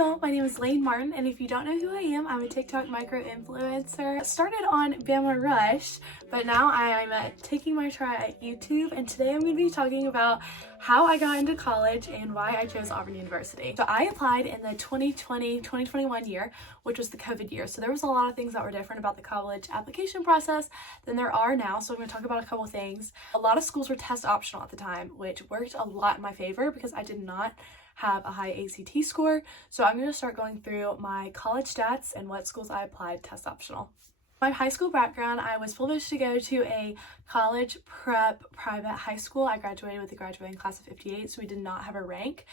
y'all, my name is Laine Martin, and if you don't know who I am, I'm a TikTok micro-influencer. Started on Bama Rush, but now I'm taking my try at YouTube, and today I'm going to be talking about how I got into college and why I chose Auburn University. So I applied in the 2020-2021 year, which was the COVID year, so there was a lot of things that were different about the college application process than there are now, so I'm going to talk about a couple things. A lot of schools were test optional at the time, which worked a lot in my favor because I did not have a high ACT score. So I'm going to start going through my college stats and what schools I applied test optional. My high school background, I was privileged to go to a college prep private high school. I graduated with a graduating class of 58, so we did not have a rank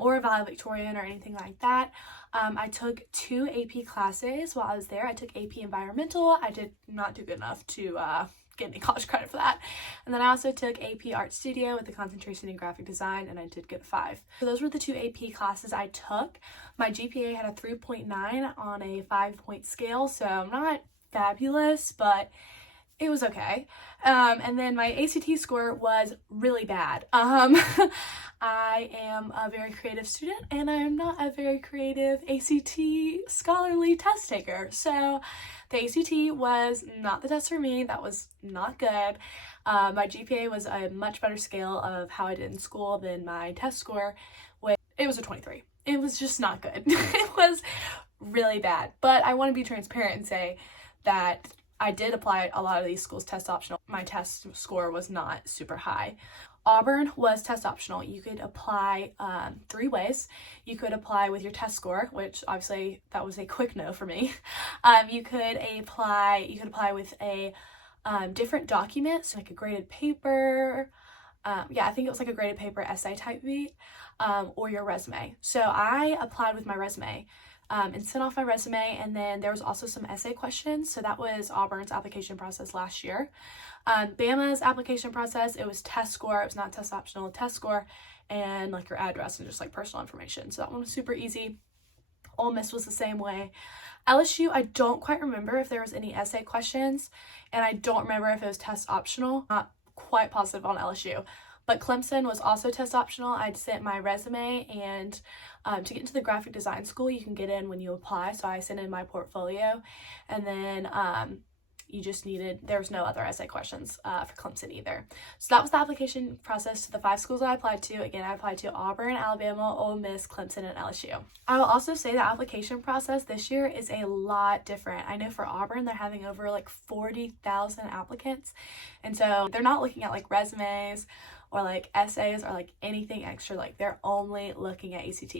or a valedictorian or anything like that. I took 2 AP classes while I was there. I took AP Environmental. I did not do good enough to get any college credit for that. And then I also took AP Art Studio with a concentration in graphic design, and I did get a 5. So those were the 2 AP classes I took. My GPA had a 3.9 on a 5-point scale, so I'm not fabulous, but it was okay. And then my ACT score was really bad. I am a very creative student, and I am not a very creative ACT scholarly test taker. So the ACT was not the test for me. That was not good. My GPA was a much better scale of how I did in school than my test score, which it was a 23. It was just not good. It was really bad. But I want to be transparent and say that I did apply a lot of these schools test optional. My test score was not super high. Auburn was test optional. You could apply 3 ways. You could apply with your test score, which obviously that was a quick no for me. You could apply with a different document, so like a graded paper. I think it was like a graded paper essay type beat, or your resume. So I applied with my resume. And sent off my resume, and then there was also some essay questions. So that was Auburn's application process last year. Bama's application process, it was test score. It was not test optional, test score, and like your address and just like personal information. So that one was super easy. Ole Miss was the same way. LSU, I don't quite remember if there was any essay questions, and I don't remember if it was test optional. Not quite positive on LSU. But Clemson was also test optional. I'd sent my resume, and to get into the graphic design school, you can get in when you apply. So I sent in my portfolio, and then you just needed, there was no other essay questions for Clemson either. So that was the application process to the 5 schools I applied to. Again, I applied to Auburn, Alabama, Ole Miss, Clemson, and LSU. I will also say the application process this year is a lot different. I know for Auburn, they're having over like 40,000 applicants. And so they're not looking at like resumes or like essays or like anything extra. Like they're only looking at ACT.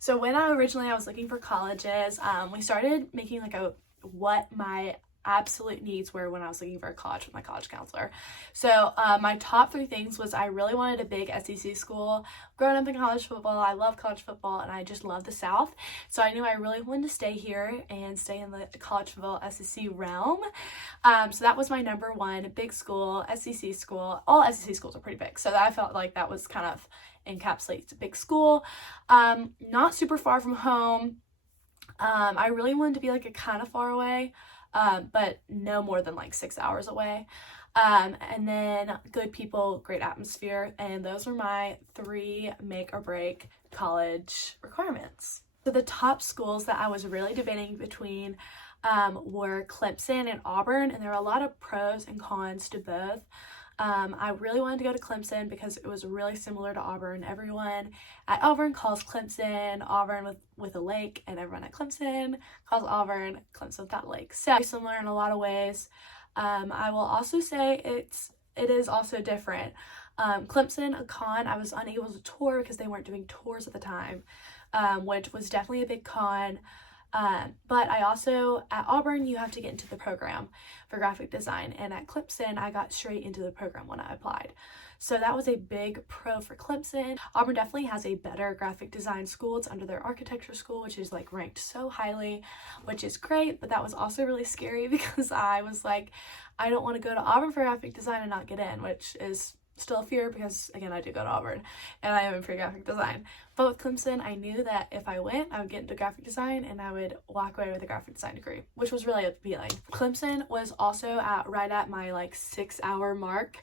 So when I was looking for colleges, we started making like what my absolute needs were when I was looking for a college with my college counselor. So my top 3 things was I really wanted a big SEC school. Growing up in college football, I love college football, and I just love the South. So I knew I really wanted to stay here and stay in the college football SEC realm. So that was my number 1, big school, SEC school. All SEC schools are pretty big, so I felt like that was kind of encapsulates a big school. Not super far from home. I really wanted to be like a kind of far away, but no more than like 6 hours away. And then good people, great atmosphere, and those were my 3 make or break college requirements. So the top schools that I was really debating between were Clemson and Auburn, and there were a lot of pros and cons to both. I really wanted to go to Clemson because it was really similar to Auburn. Everyone at Auburn calls Clemson Auburn with a lake, and everyone at Clemson calls Auburn Clemson without a lake. So similar in a lot of ways. I will also say it is also different. Clemson, a con, I was unable to tour because they weren't doing tours at the time, which was definitely a big con. But I also, at Auburn, you have to get into the program for graphic design, and at Clemson, I got straight into the program when I applied. So that was a big pro for Clemson. Auburn definitely has a better graphic design school. It's under their architecture school, which is like ranked so highly, which is great, but that was also really scary because I was like, I don't want to go to Auburn for graphic design and not get in, which is still a fear because, again, I do go to Auburn and I am in pre-graphic design. But with Clemson, I knew that if I went, I would get into graphic design and I would walk away with a graphic design degree, which was really appealing. Clemson was also right at my like 6-hour mark.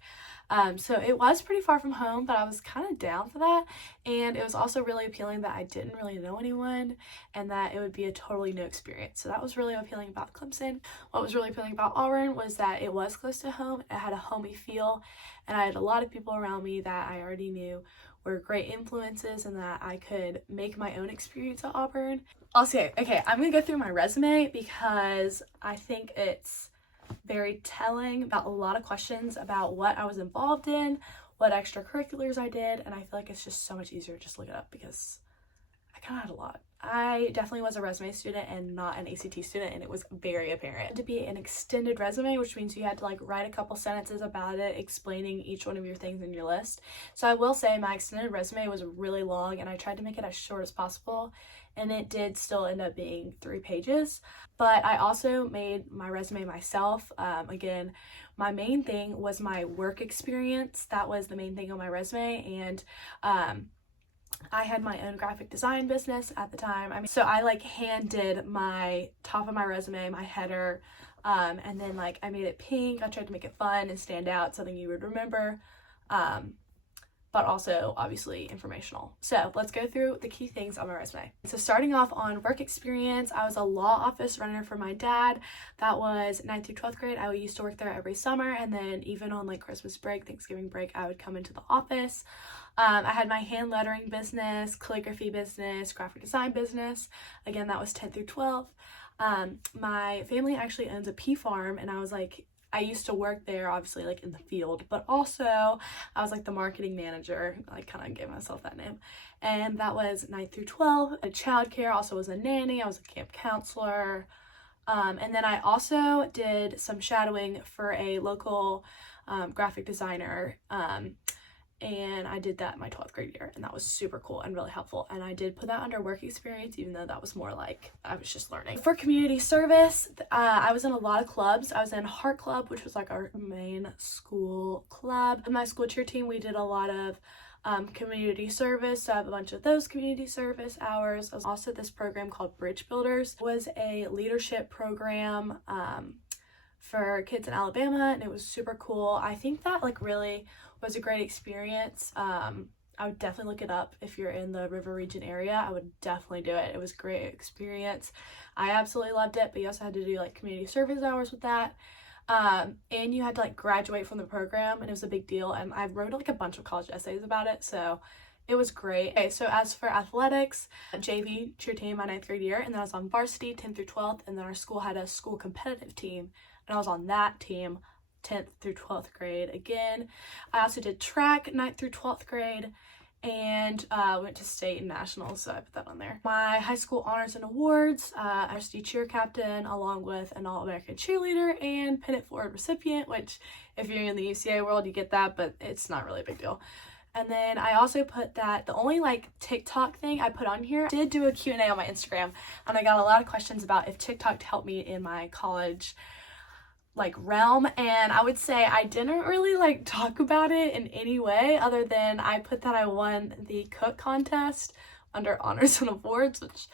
So it was pretty far from home, but I was kind of down for that. And it was also really appealing that I didn't really know anyone and that it would be a totally new experience. So that was really appealing about Clemson. What was really appealing about Auburn was that it was close to home. It had a homey feel, and I had a lot of people around me that I already knew were great influences and that I could make my own experience at Auburn. Also, okay, I'm gonna go through my resume because I think it's very telling about a lot of questions about what I was involved in, what extracurriculars I did, and I feel like it's just so much easier to just look it up because I kind of had a lot. I definitely was a resume student and not an ACT student, and it was very apparent. To be an extended resume, which means you had to like write a couple sentences about it explaining each one of your things in your list. So I will say my extended resume was really long and I tried to make it as short as possible, and it did still end up being 3 pages. But I also made my resume myself. Again, my main thing was my work experience. That was the main thing on my resume, and I had my own graphic design business at the time. So I like hand did my top of my resume, my header, and then like I made it pink. I tried to make it fun and stand out, something you would remember, but also obviously informational. So let's go through the key things on my resume. So starting off on work experience, I was a law office runner for my dad. That was 9th through 12th grade. I used to work there every summer, and then even on like Christmas break, Thanksgiving break, I would come into the office. I had my hand lettering business, calligraphy business, graphic design business. Again, that was 10th through 12th. My family actually owns a pea farm, and I used to work there, obviously, like in the field, but also I was like the marketing manager. I kind of gave myself that name. And that was 9th through 12th. Childcare, also was a nanny. I was a camp counselor. And then I also did some shadowing for a local graphic designer. And I did that my 12th grade year, and that was super cool and really helpful. And I did put that under work experience, even though that was more like I was just learning. For community service, I was in a lot of clubs. I was in Heart Club, which was like our main school club. In my school cheer team, we did a lot of community service, so I have a bunch of those community service hours. I was also this program called Bridge Builders. It was a leadership program for kids in Alabama, and it was super cool. I think that like really was a great experience. I would definitely look it up if you're in the River Region area. I would definitely do it. It was a great experience. I absolutely loved it, but you also had to do like community service hours with that. And you had to like graduate from the program, and it was a big deal, and I wrote like a bunch of college essays about it, so it was great. Okay, so as for athletics, JV cheer team my 9th grade year, and then I was on varsity 10th through 12th, and then our school had a school competitive team, and I was on that team 10th through 12th grade again. I also did track 9th through 12th grade, and went to state and nationals, so I put that on there. My high school honors and awards, varsity cheer captain, along with an All-American cheerleader and pennant forward recipient, which if you're in the UCA world, you get that, but it's not really a big deal. And then I also put that the only like TikTok thing I put on here, I did do a Q&A on my Instagram, and I got a lot of questions about if TikTok helped me in my college like realm, and I would say I didn't really like talk about it in any way other than I put that I won the cook contest under honors and awards, which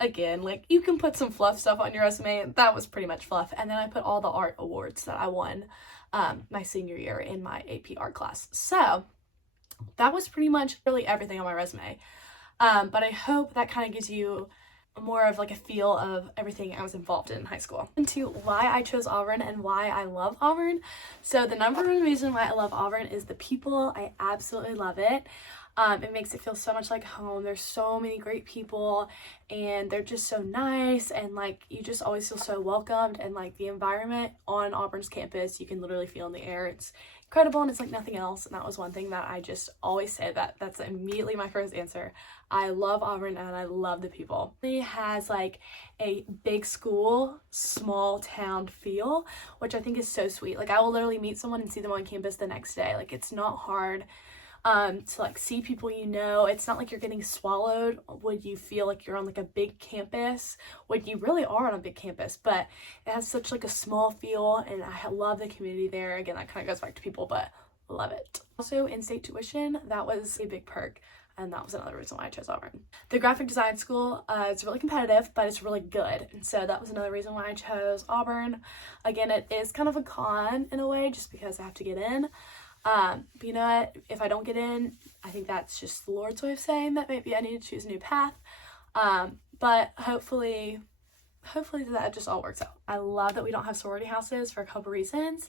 again, like you can put some fluff stuff on your resume. That was pretty much fluff. And then I put all the art awards that I won my senior year in my AP art class. So that was pretty much really everything on my resume. But I hope that kind of gives you more of like a feel of everything I was involved in high school. Into why I chose Auburn and why I love Auburn. So the number one reason why I love Auburn is the people. I absolutely love it. It makes it feel so much like home. There's so many great people, and they're just so nice, and like you just always feel so welcomed, and like the environment on Auburn's campus, you can literally feel in the air. It's incredible, and it's like nothing else. And that was one thing that I just always say, that's immediately my first answer. I love Auburn and I love the people. It has like a big school, small town feel, which I think is so sweet. Like I will literally meet someone and see them on campus the next day. Like it's not hard to like see people you know. It's not like you're getting swallowed when you feel like you're on like a big campus, when you really are on a big campus, but it has such like a small feel, and I love the community there. Again, that kind of goes back to people, but love it. Also, in-state tuition, that was a big perk. and that was another reason why I chose Auburn. The graphic design school is really competitive, but it's really good, and so that was another reason why I chose Auburn. Again, it is kind of a con in a way, just because I have to get in. But you know what, if I don't get in, I think that's just the Lord's way of saying that maybe I need to choose a new path. But hopefully that just all works out. I love that we don't have sorority houses for a couple reasons.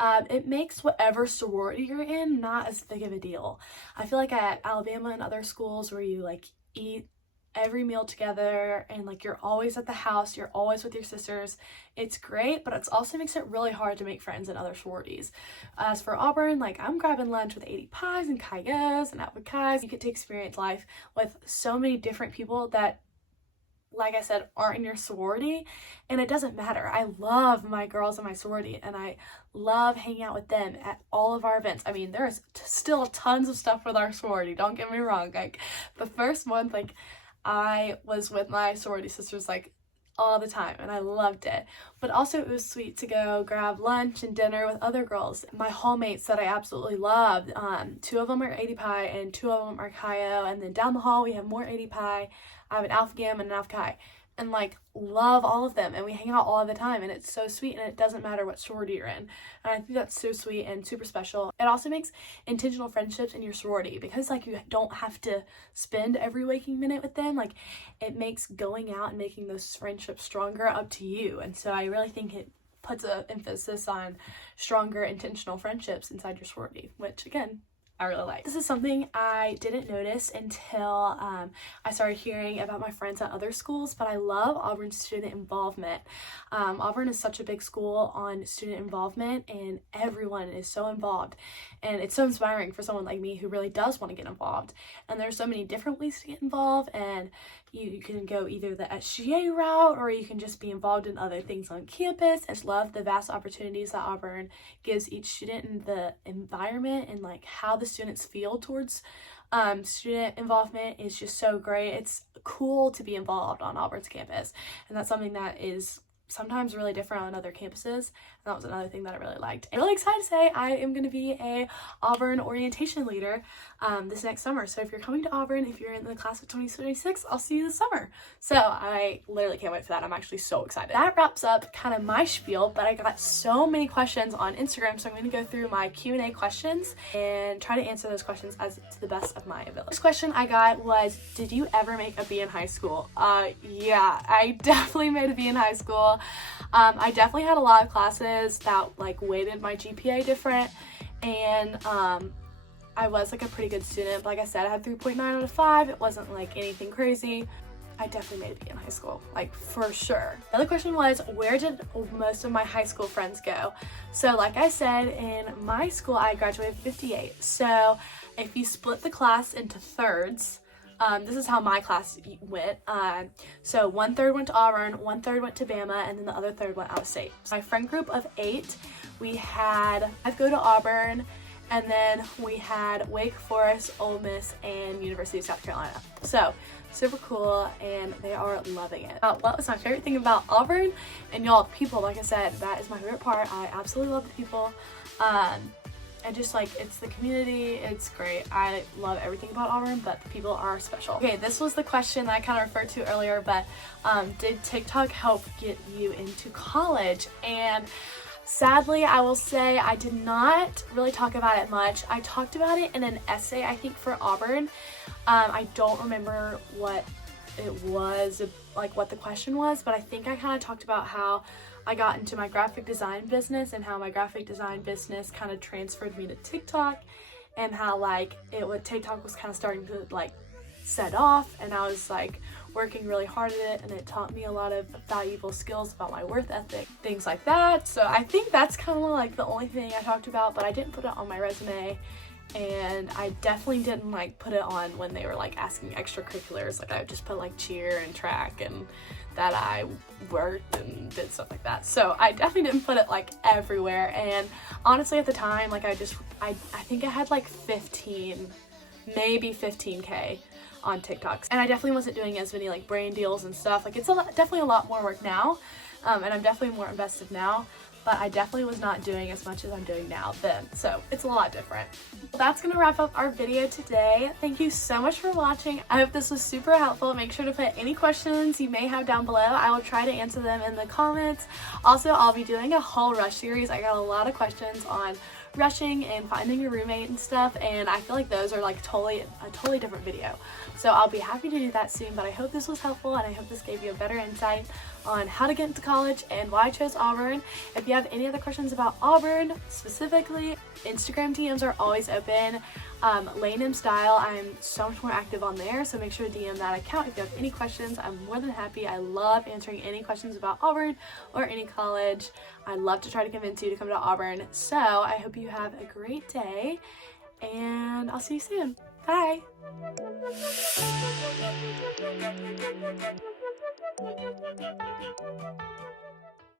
It makes whatever sorority you're in not as big of a deal. I feel like at Alabama and other schools where you like eat every meal together and like you're always at the house, you're always with your sisters, it's great, but it also makes it really hard to make friends in other sororities. As for Auburn, like I'm grabbing lunch with 80 Pies and Chi Go's and Outwood Chi's. You get to experience life with so many different people that, like I said, aren't in your sorority, and it doesn't matter. I love my girls in my sorority, and I love hanging out with them at all of our events. I mean, there's still tons of stuff with our sorority, don't get me wrong. Like the first month, like I was with my sorority sisters like all the time, and I loved it. But also it was sweet to go grab lunch and dinner with other girls. My hallmates that I absolutely loved, 2 of them are 80 Pi and 2 of them are Chi O, and then down the hall we have more 80 Pi. I have an Alpha Gamma and an Alpha Chi, and like love all of them, and we hang out all the time, and it's so sweet, and it doesn't matter what sorority you're in, and I think that's so sweet and super special. It also makes intentional friendships in your sorority, because like you don't have to spend every waking minute with them. Like it makes going out and making those friendships stronger up to you, and so I really think it puts an emphasis on stronger intentional friendships inside your sorority, which again, I really like. This is something I didn't notice until I started hearing about my friends at other schools, but I love Auburn's student involvement. Auburn is such a big school on student involvement, and everyone is so involved, and it's so inspiring for someone like me who really does want to get involved. And there's so many different ways to get involved, and you can go either the SGA route, or you can just be involved in other things on campus. I just love the vast opportunities that Auburn gives each student, and the environment and like how the students feel towards student involvement is just so great. It's cool to be involved on Auburn's campus, and that's something that is sometimes really different on other campuses, and that was another thing that I really liked. I'm really excited to say I am going to be a Auburn orientation leader this next summer. So if you're coming to Auburn, if you're in the class of 2026, I'll see you this summer. So I literally can't wait for that. I'm actually so excited. That wraps up kind of my spiel, but I got so many questions on Instagram, so I'm going to go through my Q&A questions and try to answer those questions as to the best of my ability. This question I got was, did you ever make a B in high school? Yeah, I definitely made a B in high school. I definitely had a lot of classes that like weighted my GPA different, and I was like a pretty good student. But like I said, I had 3.9 out of 5. It wasn't like anything crazy. I definitely made a B in high school, like for sure. Another question was, where did most of my high school friends go? So like I said, in my school I graduated 58. So if you split the class into thirds, this is how my class went. So 1/3 went to Auburn, 1/3 went to Bama, and then the other third went out of state. So my friend group of 8, we had 5 go to Auburn, and then we had Wake Forest, Ole Miss, and University of South Carolina. So super cool, and they are loving it. What was my favorite thing about Auburn? And y'all, people, like I said, that is my favorite part. I absolutely love the people. And just like, it's the community, it's great. I love everything about Auburn, but the people are special. Okay, this was the question that I kind of referred to earlier, but did TikTok help get you into college? And sadly, I will say I did not really talk about it much. I talked about it in an essay, I think, for Auburn. I don't remember what it was, like what the question was, but I think I kind of talked about how I got into my graphic design business, and how my graphic design business kind of transferred me to TikTok, and how like TikTok was kind of starting to like set off, and I was like working really hard at it, and it taught me a lot of valuable skills about my work ethic, things like that. So I think that's kind of like the only thing I talked about, but I didn't put it on my resume, and I definitely didn't like put it on when they were like asking extracurriculars. Like I would just put like cheer and track and that I worked and did stuff like that. So I definitely didn't put it like everywhere, and honestly at the time, like I think I had like 15, maybe 15K on TikToks, and I definitely wasn't doing as many like brand deals and stuff. Like it's definitely a lot more work now, and I'm definitely more invested now, but I definitely was not doing as much as I'm doing now then, so it's a lot different. Well, that's gonna wrap up our video today. Thank you so much for watching. I hope this was super helpful. Make sure to put any questions you may have down below. I will try to answer them in the comments. Also, I'll be doing a whole rush series. I got a lot of questions on rushing and finding a roommate and stuff, and I feel like those are like a totally different video. So I'll be happy to do that soon, but I hope this was helpful and I hope this gave you a better insight on how to get into college and why I chose Auburn. If you have any other questions about Auburn specifically, Instagram DMs are always open. Laine M Style, I'm so much more active on there, so make sure to DM that account if you have any questions. I'm more than happy. I love answering any questions about Auburn or any college. I love to try to convince you to come to Auburn. So I hope you have a great day, and I'll see you soon. Bye!